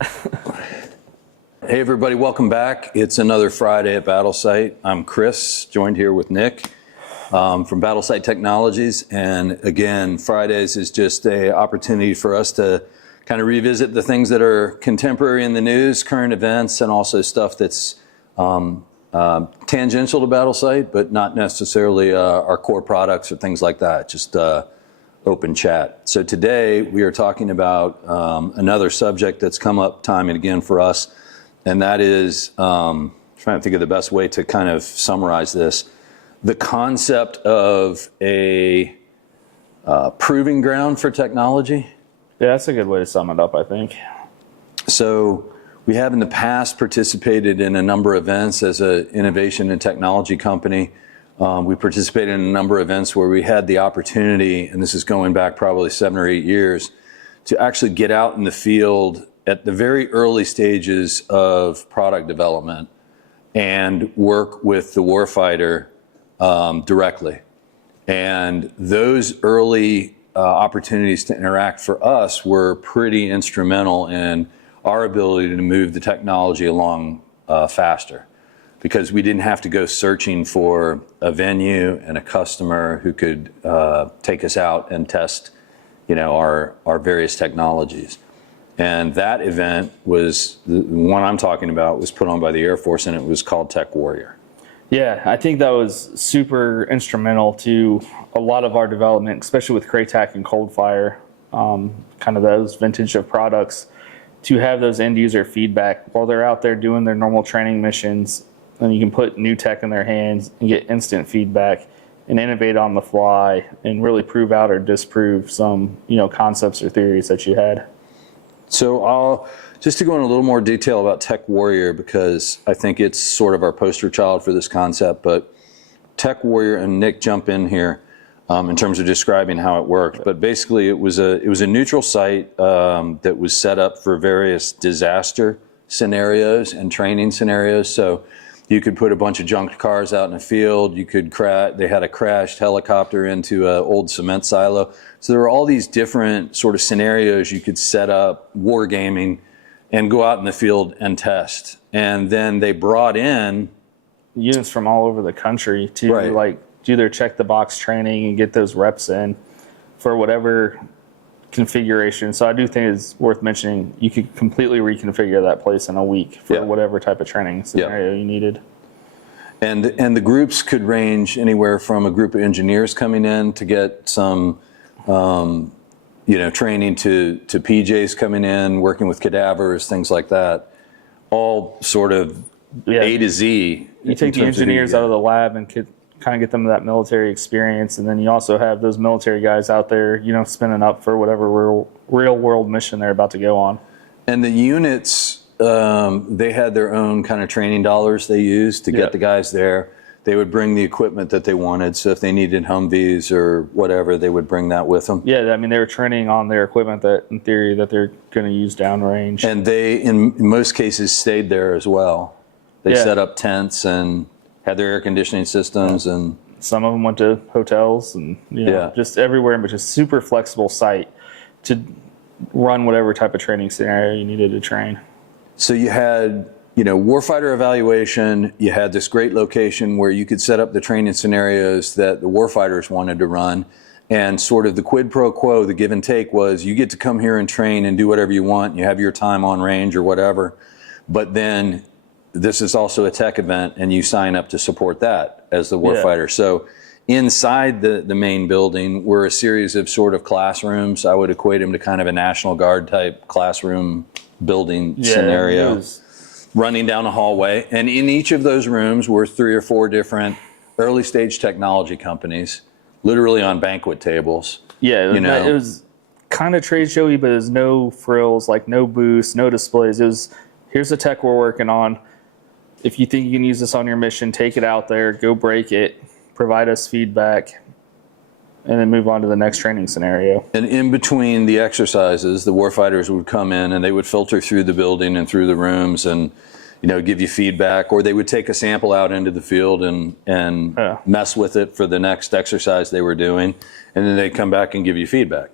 Hey everybody, welcome back. It's another Friday at BattleSite. I'm Chris, joined here with Nick from BattleSite Technologies. And again, Fridays is just an opportunity for us to kind of revisit the things that are contemporary in the news, current events, and also stuff that's tangential to BattleSite, but not necessarily our core products or things like that, just open chat. So today we are talking about another subject that's come up time and again for us, and that is, trying to think of the best way to kind of summarize this, the concept of a proving ground for technology. Yeah, that's a good way to sum it up, I think. So we have in the past participated in a number of events as an innovation and technology company. We participated in a number of events where we had the opportunity, and this is going back probably 7 or 8 years, to actually get out in the field at the very early stages of product development and work with the warfighter directly. And those early opportunities to interact for us were pretty instrumental in our ability to move the technology along faster, because we didn't have to go searching for a venue and a customer who could take us out and test, our various technologies. And that event was, the one I'm talking about, was put on by the Air Force, and it was called Tech Warrior. Yeah, I think that was super instrumental to a lot of our development, especially with Craytac and Coldfire, kind of those vintage of products, to have those end user feedback while they're out there doing their normal training missions. And you can put new tech in their hands and get instant feedback and innovate on the fly and really prove out or disprove some, concepts or theories that you had. So just to go in a little more detail about Tech Warrior, because I think it's sort of our poster child for this concept, but Tech Warrior, and Nick jump in here in terms of describing how it worked. But basically it was a neutral site that was set up for various disaster scenarios and training scenarios. So you could put a bunch of junked cars out in the field. You could they had a crashed helicopter into an old cement silo. So there were all these different sort of scenarios you could set up, wargaming, and go out in the field and test. And then they brought in units from all over the country to do their check the box training and get those reps in for whatever configuration. So I do think it's worth mentioning you could completely reconfigure that place in a week for whatever type of training scenario you needed. And the groups could range anywhere from a group of engineers coming in to get some training to PJs coming in, working with cadavers, things like that, all sort of A to Z. You take the engineers out of the lab and kind of get them that military experience, and then you also have those military guys out there, spinning up for whatever real world mission they're about to go on. And the units, they had their own kind of training dollars they used to get the guys there. They would bring the equipment that they wanted. So if they needed Humvees or whatever, they would bring that with them. Yeah, I mean, they were training on their equipment that, in theory, that they're going to use downrange. And they, in most cases, stayed there as well. They set up tents and had their air conditioning systems, and some of them went to hotels and just everywhere, but just super flexible site to run whatever type of training scenario you needed to train. So you had warfighter evaluation. You had this great location where you could set up the training scenarios that the warfighters wanted to run, and sort of the quid pro quo, the give and take, was you get to come here and train and do whatever you want. You have your time on range or whatever, but then this is also a tech event, and you sign up to support that as the warfighter. So inside the main building were a series of sort of classrooms. I would equate them to kind of a National Guard type classroom building scenario, running down a hallway. And in each of those rooms were 3 or 4 different early stage technology companies, literally on banquet tables. Yeah, it was kind of trade showy, but there's no frills, like no booths, no displays. It was, here's the tech we're working on. If you think you can use this on your mission, take it out there, go break it, provide us feedback, and then move on to the next training scenario. And in between the exercises, the warfighters would come in and they would filter through the building and through the rooms and give you feedback, or they would take a sample out into the field and mess with it for the next exercise they were doing, and then they'd come back and give you feedback.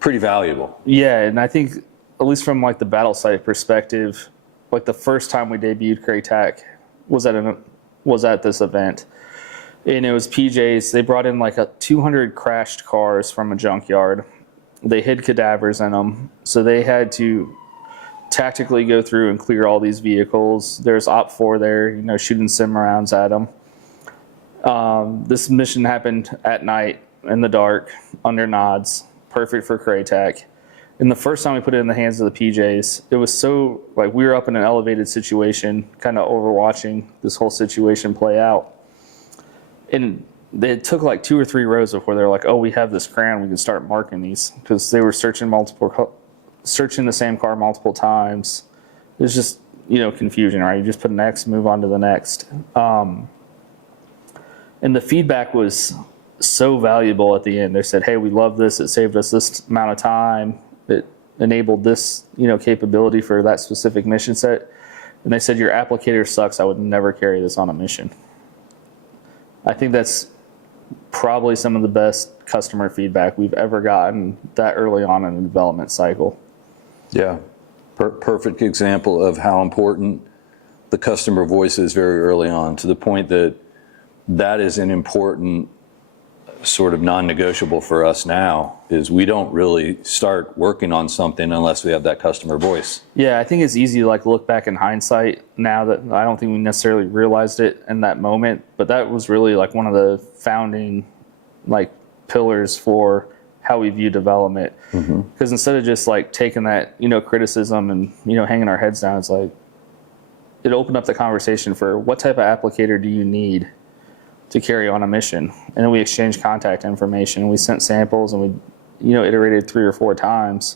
Pretty valuable. Yeah, and I think at least from like the battle site perspective, like the first time we debuted Craytac was at this event, and it was PJ's. They brought in like 200 crashed cars from a junkyard. They hid cadavers in them, so they had to tactically go through and clear all these vehicles. There's OP4 there, shooting sim rounds at them. This mission happened at night in the dark under nods, perfect for Craytac. And the first time we put it in the hands of the PJs, it was so like we were up in an elevated situation, kind of overwatching this whole situation play out. And it took like 2 or 3 rows before they're like, "Oh, we have this crayon, we can start marking these," because they were searching the same car multiple times. It was just confusion, right? You just put an X, move on to the next. And the feedback was so valuable at the end. They said, "Hey, we love this. It saved us this amount of time. It enabled this, capability for that specific mission set." And they said, "Your applicator sucks. I would never carry this on a mission." I think that's probably some of the best customer feedback we've ever gotten that early on in the development cycle. Yeah, perfect example of how important the customer voice is very early on, to the point that that is an important sort of non-negotiable for us now, is we don't really start working on something unless we have that customer voice. Yeah, I think it's easy to look back in hindsight now that I don't think we necessarily realized it in that moment, but that was really one of the founding pillars for how we view development. Because instead of just taking that criticism and hanging our heads down, it's it opened up the conversation for what type of applicator do you need to carry on a mission. And then we exchanged contact information. We sent samples and we iterated 3 or 4 times.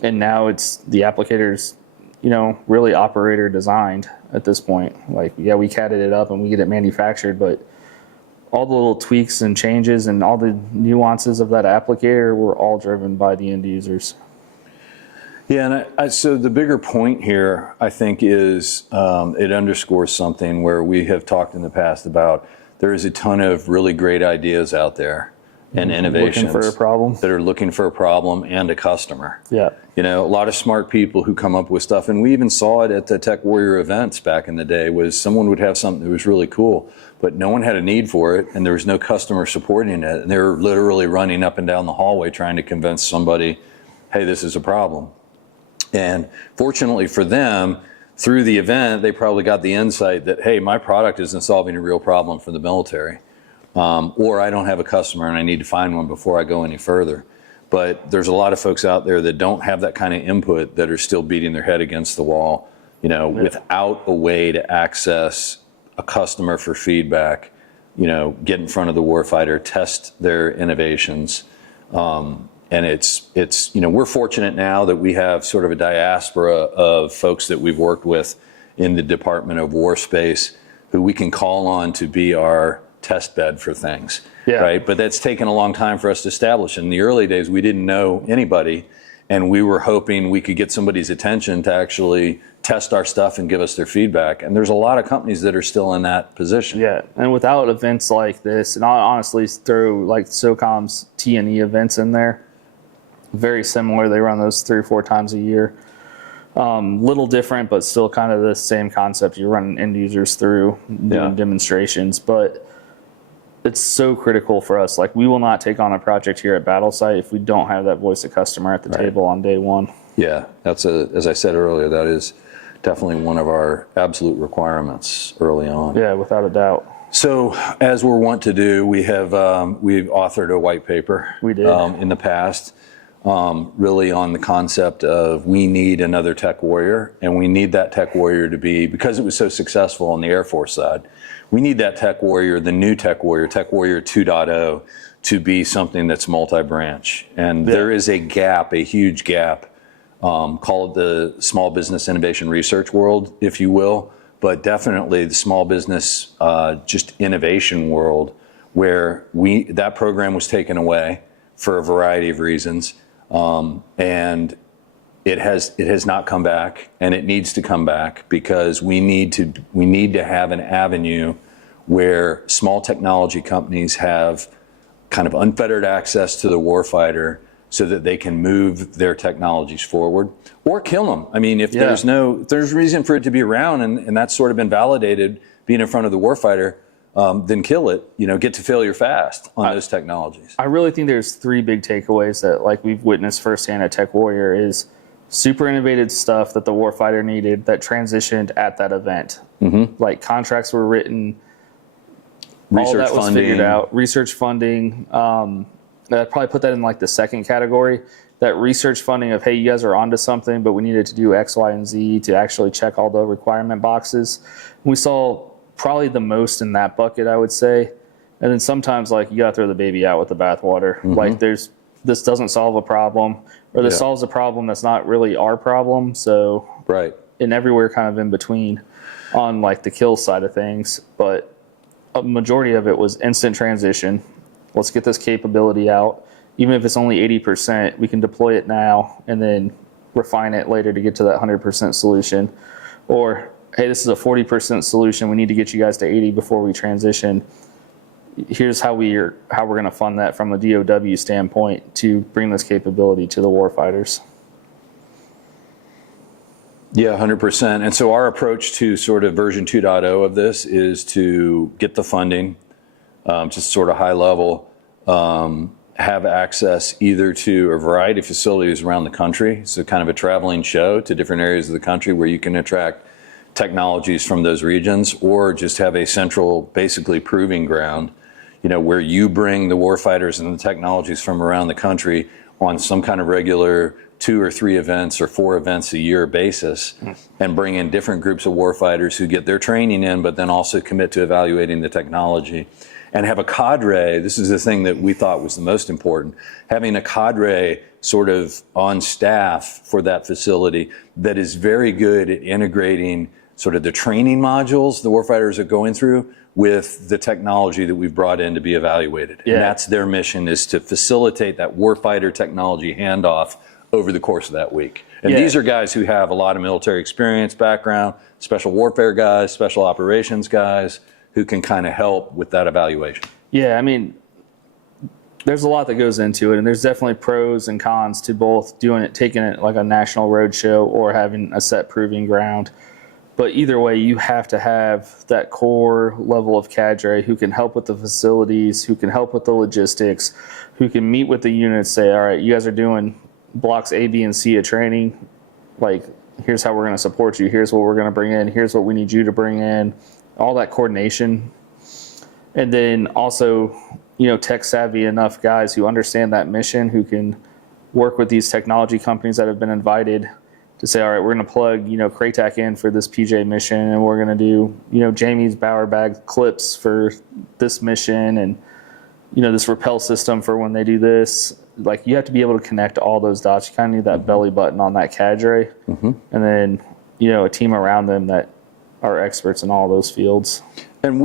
And now it's the applicators really operator designed at this point. We catted it up and we get it manufactured, but all the little tweaks and changes and all the nuances of that applicator were all driven by the end users. Yeah, and so the bigger point here, I think, is it underscores something where we have talked in the past about there is a ton of really great ideas out there and innovations looking for a problem. that are looking for a problem and a customer. Yeah. A lot of smart people who come up with stuff, and we even saw it at the Tech Warrior events back in the day, was someone would have something that was really cool, but no one had a need for it, and there was no customer supporting it, and they were literally running up and down the hallway trying to convince somebody, hey, this is a problem. And fortunately for them, through the event, they probably got the insight that, hey, my product isn't solving a real problem for the military, or I don't have a customer and I need to find one before I go any further. But there's a lot of folks out there that don't have that kind of input, that are still beating their head against the wall, without a way to access a customer for feedback, get in front of the warfighter, test their innovations. And it's we're fortunate now that we have sort of a diaspora of folks that we've worked with in the Department of War space who we can call on to be our test bed for things, right? But that's taken a long time for us to establish. In the early days, we didn't know anybody, and we were hoping we could get somebody's attention to actually test our stuff and give us their feedback. And there's a lot of companies that are still in that position. Yeah, and without events like this, and I honestly throw SOCOM's T&E events in there, very similar. They run those 3 or 4 times a year. Little different, but still kind of the same concept. You're running end users through doing demonstrations, but it's so critical for us. We will not take on a project here at Battle Site if we don't have that voice of customer at the table on day one. Yeah, that's as I said earlier, that is definitely one of our absolute requirements early on. Yeah, without a doubt. So, as we're wont to do, we've authored a white paper. We did. In the past. Really on the concept of we need another Tech Warrior, and we need that Tech Warrior to be, because it was so successful on the Air Force side, we need that Tech Warrior, the new Tech Warrior 2.0, to be something that's multi-branch. And there is a gap, a huge gap, call it the small business innovation research world, if you will, but definitely the small business just innovation world, where that program was taken away for a variety of reasons. And it has not come back, and it needs to come back, because we need to have an avenue where small technology companies have kind of unfettered access to the warfighter so that they can move their technologies forward or kill them. I mean, if there's reason for it to be around and that's sort of been validated being in front of the warfighter, then kill it, get to failure fast on those technologies. I really think there's three big takeaways that like we've witnessed firsthand at Tech Warrior is super innovative stuff that the warfighter needed that transitioned at that event. Like contracts were written, all that was figured out, research funding. I'd probably put that in like the second category, that research funding of, hey, you guys are onto something, but we needed to do X, Y, and Z to actually check all the requirement boxes. We saw probably the most in that bucket, I would say. And then sometimes like you got to throw the baby out with the bathwater. Like this doesn't solve a problem, or this solves a problem that's not really our problem. So and everywhere kind of in between on like the kill side of things. But a majority of it was instant transition. Let's get this capability out. Even if it's only 80%, we can deploy it now and then refine it later to get to that 100% solution. Or, hey, this is a 40% solution. We need to get you guys to 80 before we transition. Here's how we're going to fund that from a DOW standpoint to bring this capability to the warfighters. Yeah, 100%. And so our approach to sort of version 2.0 of this is to get the funding, just sort of high level, have access either to a variety of facilities around the country. So kind of a traveling show to different areas of the country where you can attract technologies from those regions, or just have a central, basically proving ground, where you bring the warfighters and the technologies from around the country on some kind of regular 2 or 3 events or 4 events a year basis, and bring in different groups of warfighters who get their training in, but then also commit to evaluating the technology. And have a cadre, this is the thing that we thought was the most important, having a cadre sort of on staff for that facility that is very good at integrating sort of the training modules the warfighters are going through with the technology that we've brought in to be evaluated. And that's their mission, is to facilitate that warfighter technology handoff over the course of that week. And these are guys who have a lot of military experience, background, special warfare guys, special operations guys, who can kind of help with that evaluation. Yeah, I mean, there's a lot that goes into it, and there's definitely pros and cons to both taking it like a national road show or having a set proving ground. But either way, you have to have that core level of cadre who can help with the facilities, who can help with the logistics, who can meet with the units, say, all right, you guys are doing blocks A, B, and C of training. Like, here's how we're going to support you. Here's what we're going to bring in. Here's what we need you to bring in. All that coordination. And then also, tech savvy enough guys who understand that mission, who can work with these technology companies that have been invited to say, all right, we're going to plug, Craytac in for this PJ mission, and we're going to do, Jamie's Bower bag clips for this mission, and, this rappel system for when they do this. Like, you have to be able to connect all those dots. You kind of need that belly button on that cadre. And then, a team around them that are experts in all those fields. And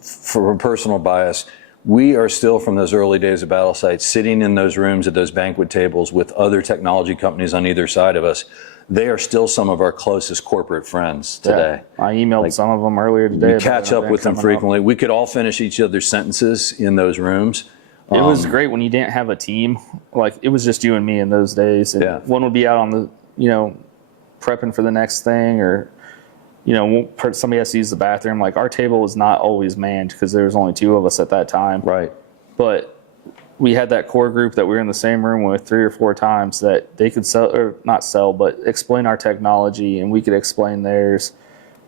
for a personal bias, we are still, from those early days of battle sites, sitting in those rooms at those banquet tables with other technology companies on either side of us. They are still some of our closest corporate friends today. Yeah, I emailed some of them earlier today. We catch up with them frequently. We could all finish each other's sentences in those rooms. It was great when you didn't have a team. Like, it was just you and me in those days. And one would be out on the, prepping for the next thing, or somebody has to use the bathroom. Like, our table was not always manned because there was only 2 of us at that time. Right. But we had that core group that we were in the same room with 3 or 4 times that they could but explain our technology, and we could explain theirs.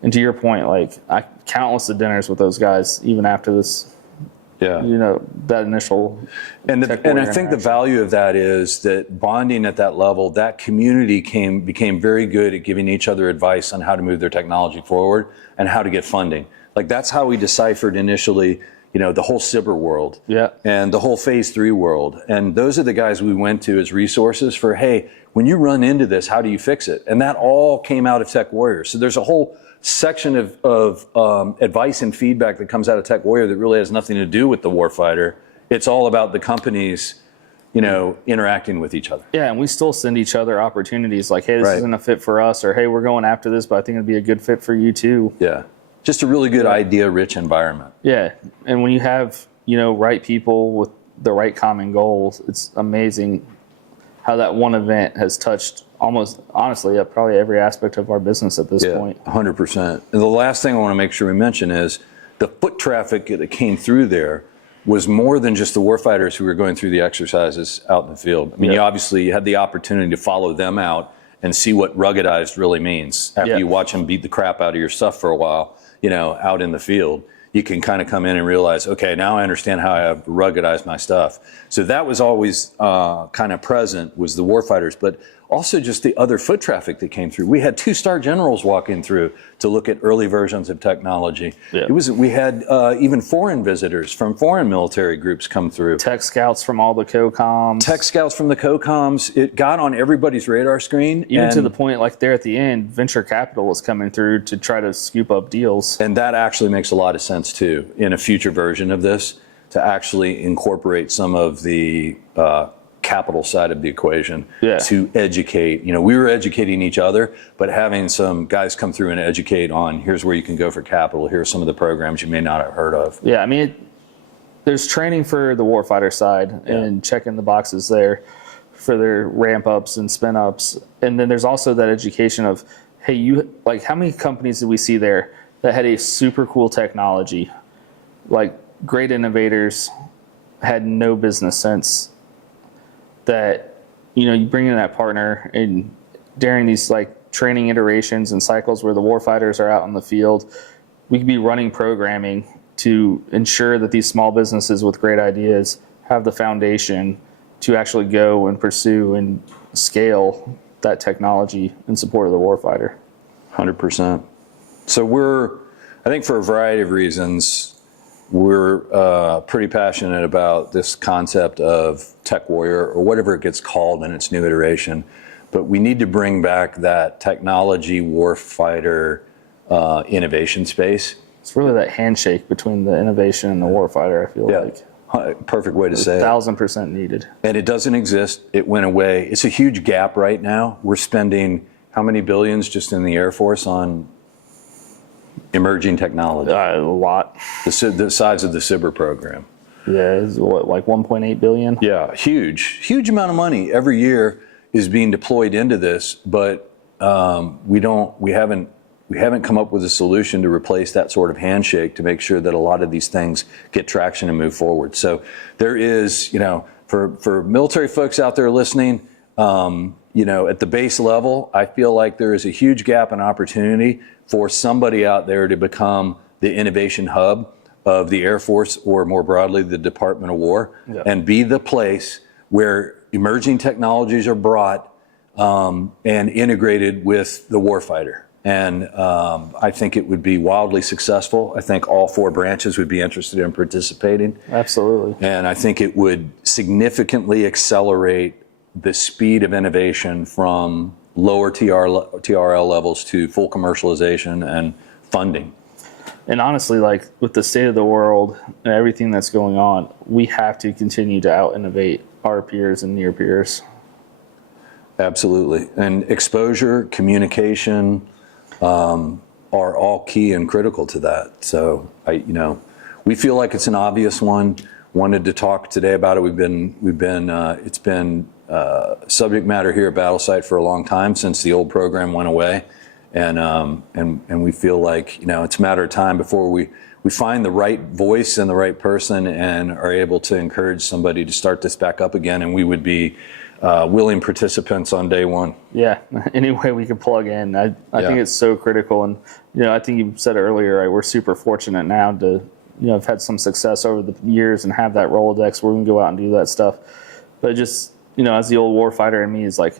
And to your point, like, I countless of dinners with those guys even after this. That initial. And I think the value of that is that bonding at that level, that community became very good at giving each other advice on how to move their technology forward and how to get funding. Like, that's how we deciphered initially, the whole cyber world and the whole phase 3 world. And those are the guys we went to as resources for, hey, when you run into this, how do you fix it? And that all came out of Tech Warrior. So there's a whole section of advice and feedback that comes out of Tech Warrior that really has nothing to do with the warfighter. It's all about the companies, interacting with each other. Yeah, and we still send each other opportunities like, hey, this isn't a fit for us, or hey, we're going after this, but I think it'd be a good fit for you too. Yeah, just a really good idea-rich environment. Yeah, and when you have, right people with the right common goals, it's amazing how that one event has touched almost, honestly, probably every aspect of our business at this point. 100%. And the last thing I want to make sure we mention is the foot traffic that came through there was more than just the warfighters who were going through the exercises out in the field. I mean, you had the opportunity to follow them out and see what ruggedized really means. After you watch them beat the crap out of your stuff for a while, out in the field, you can kind of come in and realize, okay, now I understand how I have to ruggedize my stuff. So that was always kind of present, was the warfighters, but also just the other foot traffic that came through. We had 2 star generals walking through to look at early versions of technology. Yeah. We had even foreign visitors from foreign military groups come through. Tech scouts from all the COCOMs. Tech scouts from the COCOMs. It got on everybody's radar screen. Even to the point, like there at the end, venture capital was coming through to try to scoop up deals. And that actually makes a lot of sense too, in a future version of this, to actually incorporate some of the capital side of the equation to educate. We were educating each other, but having some guys come through and educate on, here's where you can go for capital, here's some of the programs you may not have heard of. Yeah, I mean, there's training for the warfighter side and checking the boxes there for their ramp ups and spin ups. And then there's also that education of, hey, how many companies did we see there that had a super cool technology, like great innovators, had no business sense, that you bring in that partner, and during these like training iterations and cycles where the warfighters are out in the field, we could be running programming to ensure that these small businesses with great ideas have the foundation to actually go and pursue and scale that technology in support of the warfighter. 100%. So I think for a variety of reasons, we're pretty passionate about this concept of tech warrior, or whatever it gets called in its new iteration. But we need to bring back that technology warfighter innovation space. It's really that handshake between the innovation and the warfighter, I feel like. Perfect way to say it. 1,000% needed. And it doesn't exist. It went away. It's a huge gap right now. We're spending how many billions just in the Air Force on emerging technology? A lot. The size of the SIBR program. Yeah, it's like 1.8 billion? Yeah, huge amount of money every year is being deployed into this, but we haven't come up with a solution to replace that sort of handshake to make sure that a lot of these things get traction and move forward. So there is, for military folks out there listening, at the base level, I feel like there is a huge gap and opportunity for somebody out there to become the innovation hub of the Air Force, or more broadly, the Department of War, and be the place where emerging technologies are brought and integrated with the warfighter. And I think it would be wildly successful. I think all 4 branches would be interested in participating. Absolutely. And I think it would significantly accelerate the speed of innovation from lower TRL levels to full commercialization and funding. And honestly, like with the state of the world and everything that's going on, we have to continue to out-innovate our peers and near peers. Absolutely. And exposure, communication are all key and critical to that. So, we feel like it's an obvious one. Wanted to talk today about it. It's been subject matter here at Battlesite for a long time, since the old program went away. And we feel like, it's a matter of time before we find the right voice and the right person and are able to encourage somebody to start this back up again. And we would be willing participants on day one. Yeah, any way we can plug in. I think it's so critical. And, I think you said earlier, right, we're super fortunate now to, have had some success over the years and have that Rolodex where we can go out and do that stuff. But just, as the old warfighter in me is like,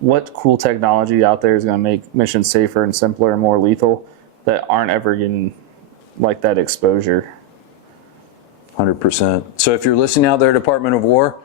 what cool technology out there is going to make missions safer and simpler and more lethal that aren't ever getting like that exposure? 100%. So if you're listening out there, Department of War,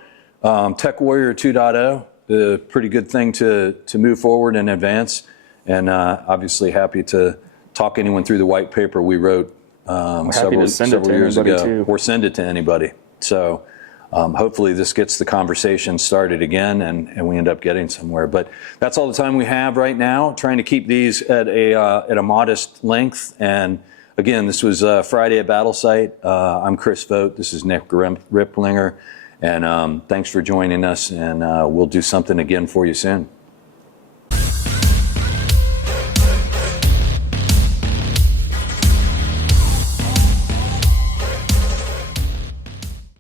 Tech Warrior 2.0, a pretty good thing to move forward and advance. And obviously happy to talk anyone through the white paper we wrote several years ago, too. Or send it to anybody. So hopefully this gets the conversation started again and we end up getting somewhere. But that's all the time we have right now, trying to keep these at a modest length. And again, this was Friday at Battlesite. I'm Chris Vogt. This is Nick Ripplinger. And thanks for joining us, and we'll do something again for you soon.